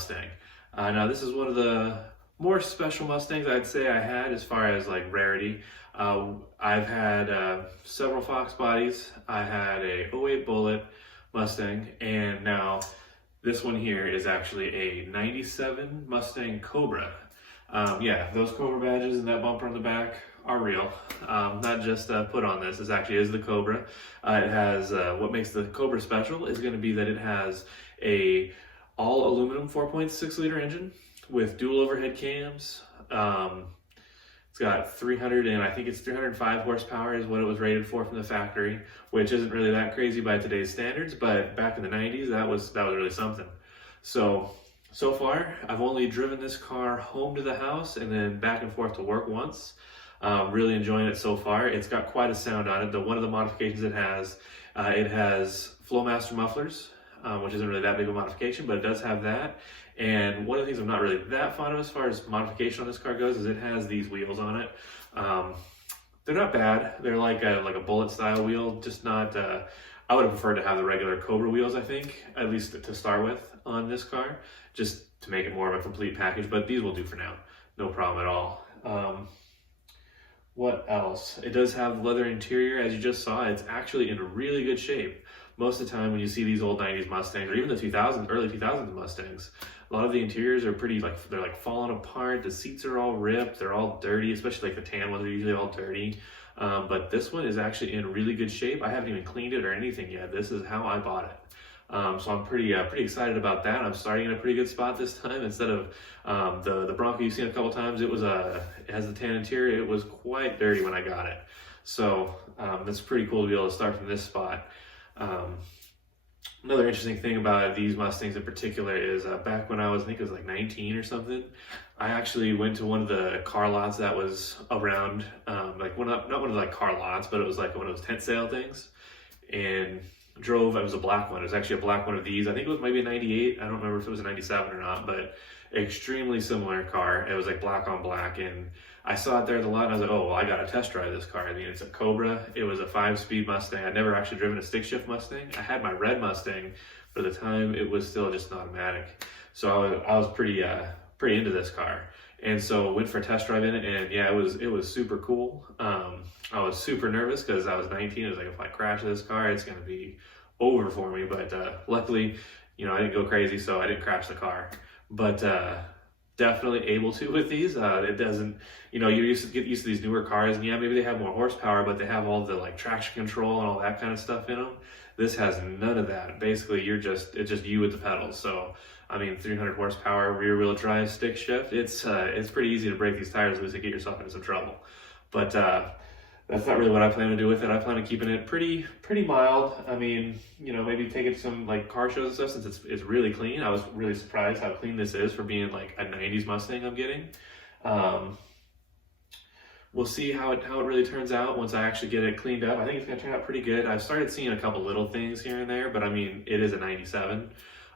Mustang. Now this is one of the more special Mustangs I'd say I had as far as like rarity. I've had several Fox bodies. I had a '08 Bullet Mustang, and now this one here is actually a '97 Mustang Cobra. Yeah, those Cobra badges and that bumper on the back are real, not just put on this. This actually is the Cobra. It has, what makes the Cobra special is going to be that it has a all aluminum 4.6 liter engine with dual overhead cams. It's got 300 and I think it's 305 horsepower is what it was rated for from the factory, which isn't really that crazy by today's standards, but back in the 90s, that was really something. So far, I've only driven this car home to the house and then back and forth to work once. Really enjoying it so far. It's got quite a sound on it. One of the modifications it has Flowmaster mufflers, which isn't really that big of a modification, but it does have that. And one of the things I'm not really that fond of as far as modification on this car goes is it has these wheels on it. They're not bad. They're like a Bullet style wheel, just not, I would have preferred to have the regular Cobra wheels, I think, at least to start with on this car, just to make it more of a complete package, but these will do for now. No problem at all. What else? It does have leather interior, as you just saw. It's actually in really good shape. Most of the time when you see these old 90s Mustangs, or even the 2000s, early 2000s Mustangs, a lot of the interiors are pretty, they're like falling apart. The seats are all ripped. They're all dirty, especially like the tan ones are usually all dirty. But this one is actually in really good shape. I haven't even cleaned it or anything yet. This is how I bought it. So I'm pretty excited about that. I'm starting in a pretty good spot this time instead of the Bronco you've seen a couple times. It has the tan interior. It was quite dirty when I got it. So it's pretty cool to be able to start from this spot. Another interesting thing about these Mustangs in particular is back when I think it was like 19 or something, I actually went to one of the car lots that was around, not one of the like car lots, but it was like one of those tent sale things, and drove, it was a black one. It was actually a black one of these. I think it was maybe a 98. I don't remember if it was a 97 or not, but extremely similar car. It was like black on black, and I saw it there at the lot and I was like, oh, well, I got to test drive this car. I mean, it's a Cobra. It was a 5-speed Mustang. I'd never actually driven a stick shift Mustang. I had my red Mustang, but at the time it was still just an automatic. So I was pretty into this car. And so went for a test drive in it, and yeah, it was super cool. I was super nervous because I was 19. I was like, if I crash this car, it's gonna be over for me. But luckily, I didn't go crazy, so I didn't crash the car. But definitely able to with these. It doesn't, you used to get used to these newer cars, and yeah, maybe they have more horsepower, but they have all the like traction control and all that kind of stuff in them. This has none of that. Basically, it's just you with the pedals. So I mean, 300 horsepower rear wheel drive stick shift. It's pretty easy to break these tires loose and get yourself into some trouble. But that's not really what I plan to do with it. I plan on keeping it pretty mild. I mean, maybe take it to some like car shows and stuff, since it's really clean. I was really surprised how clean this is for being like a 90s Mustang I'm getting. We'll see how it really turns out once I actually get it cleaned up. I think it's gonna turn out pretty good. I've started seeing a couple little things here and there, but I mean, it is a 97.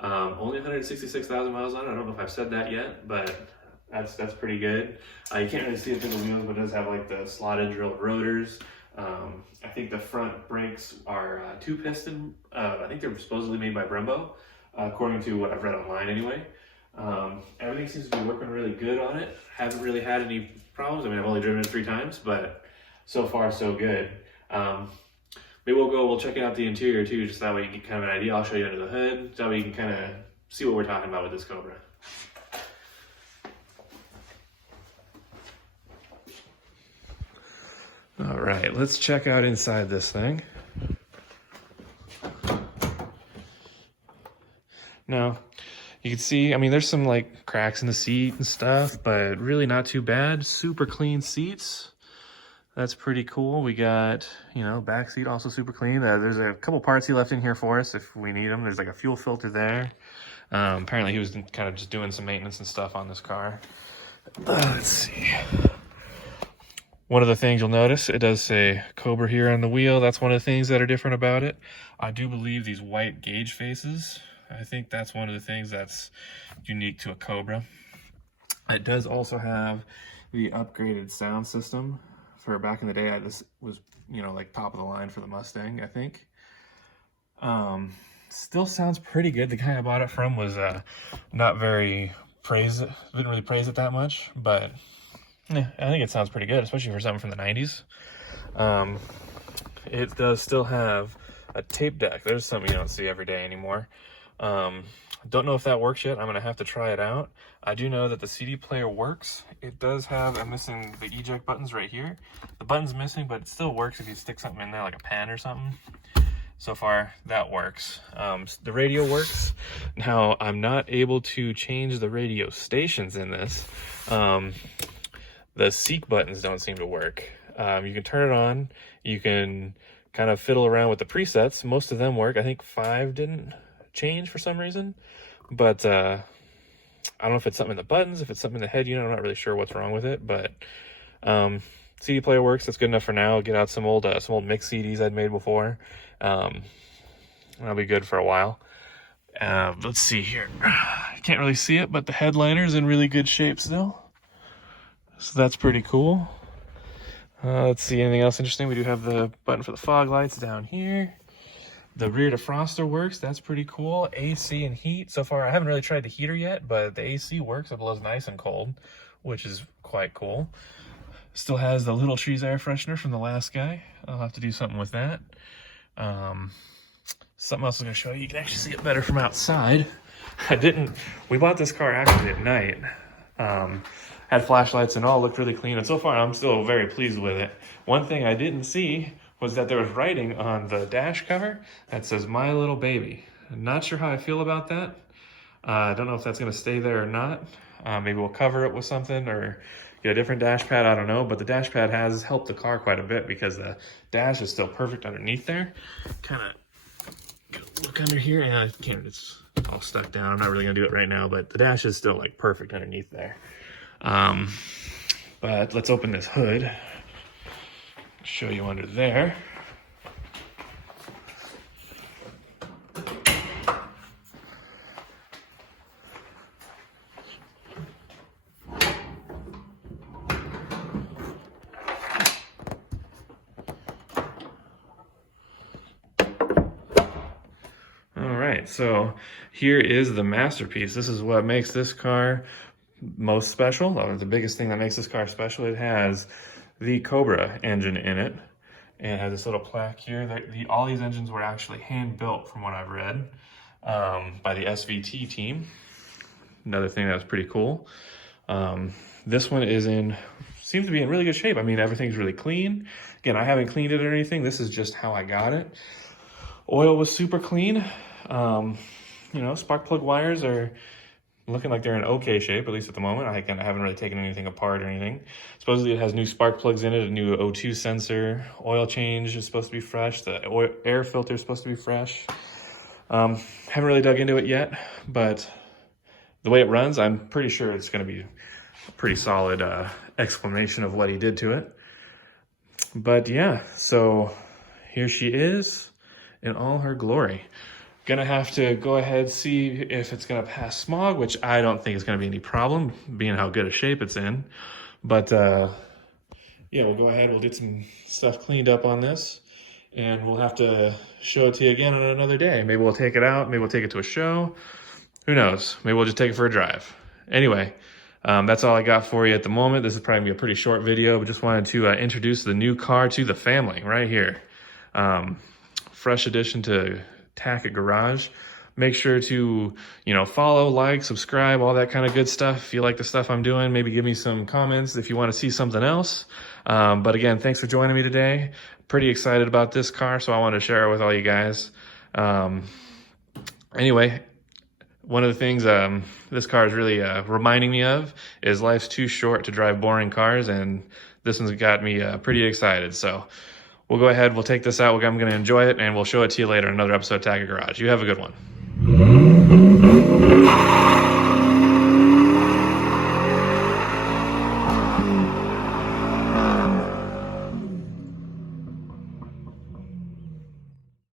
Only 166,000 miles on it. I don't know if I've said that yet, but that's pretty good. You can't really see it through the wheels, but it does have like the slotted drilled rotors. I think the front brakes are 2-piston. I think they're supposedly made by Brembo, according to what I've read online anyway. Everything seems to be working really good on it. Haven't really had any problems. I mean, I've only driven it 3 times, but so far so good. Maybe we'll check out the interior too, just that way you get kind of an idea. I'll show you under the hood, so that way you can kind of see what we're talking about with this Cobra. All right, let's check out inside this thing. Now, you can see, I mean, there's some like cracks in the seat and stuff, but really not too bad. Super clean seats. That's pretty cool. We got, back seat also super clean. There's a couple parts he left in here for us if we need them. There's like a fuel filter there. Apparently he was kind of just doing some maintenance and stuff on this car. Let's see. One of the things you'll notice, it does say Cobra here on the wheel. That's one of the things that are different about it. I do believe these white gauge faces, I think that's one of the things that's unique to a Cobra. It does also have the upgraded sound system. For back in the day, this was, like top of the line for the Mustang, I think. Still sounds pretty good. The guy I bought it from was not very didn't really praise it that much, but yeah, I think it sounds pretty good, especially for something from the 90s. It does still have a tape deck. There's something you don't see every day anymore. Don't know if that works yet. I'm gonna have to try it out. I do know that the CD player works. It does have, I'm missing the eject buttons right here. The button's missing, but it still works if you stick something in there like a pen or something. So far, that works. The radio works. Now, I'm not able to change the radio stations in this. The seek buttons don't seem to work. You can turn it on. You can kind of fiddle around with the presets. Most of them work. I think 5 didn't change for some reason. But I don't know if it's something in the buttons, if it's something in the head unit. I'm not really sure what's wrong with it. But CD player works. That's good enough for now. I'll get out some old mix CDs I'd made before. That'll be good for a while. Let's see here. I can't really see it, but the headliner's in really good shape still. So that's pretty cool. Let's see, anything else interesting? We do have the button for the fog lights down here. The rear defroster works. That's pretty cool. AC and heat. So far, I haven't really tried the heater yet, but the AC works. It blows nice and cold, which is quite cool. Still has the Little Trees air freshener from the last guy. I'll have to do something with that. Something else I'm going to show you. You can actually see it better from outside. We bought this car actually at night. Had flashlights and all, looked really clean. And so far, I'm still very pleased with it. One thing I didn't see was that there was writing on the dash cover that says, "My Little Baby." I'm not sure how I feel about that. I don't know if that's going to stay there or not. Maybe we'll cover it with something or get a different dash pad. I don't know. But the dash pad has helped the car quite a bit because the dash is still perfect underneath there. Kind of look under here. Yeah, I can't. It's all stuck down. I'm not really going to do it right now. But the dash is still like perfect underneath there. But let's open this hood. Show you under there. All right, so here is the masterpiece. This is what makes this car most special. The biggest thing that makes this car special, it has the Cobra engine in it, and it has this little plaque here. All these engines were actually hand built, from what I've read, by the SVT team. Another thing that was pretty cool. This one seems to be in really good shape. I mean, everything's really clean. Again, I haven't cleaned it or anything. This is just how I got it. Oil was super clean. Spark plug wires are looking like they're in okay shape, at least at the moment. I haven't really taken anything apart or anything. Supposedly it has new spark plugs in it, a new O2 sensor, oil change is supposed to be fresh, the air filter is supposed to be fresh. Haven't really dug into it yet, but the way it runs, I'm pretty sure it's going to be a pretty solid explanation of what he did to it. But yeah, so here she is in all her glory. Gonna have to go ahead, see if it's gonna pass smog, which I don't think is gonna be any problem, being how good a shape it's in. But yeah, we'll go ahead, we'll get some stuff cleaned up on this, and we'll have to show it to you again on another day. Maybe we'll take it out, maybe we'll take it to a show. Who knows? Maybe we'll just take it for a drive. Anyway, that's all I got for you at the moment. This is probably gonna be a pretty short video, but just wanted to introduce the new car to the family right here. Fresh addition to Tackett Garage. Make sure to, follow, like, subscribe, all that kind of good stuff. If you like the stuff I'm doing, maybe give me some comments if you want to see something else. But again, thanks for joining me today. Pretty excited about this car, so I want to share it with all you guys. Anyway, one of the things this car is really reminding me of is life's too short to drive boring cars, and this one's got me pretty excited. So we'll go ahead, we'll take this out, I'm going to enjoy it, and we'll show it to you later in another episode of Tackett Garage. You have a good one.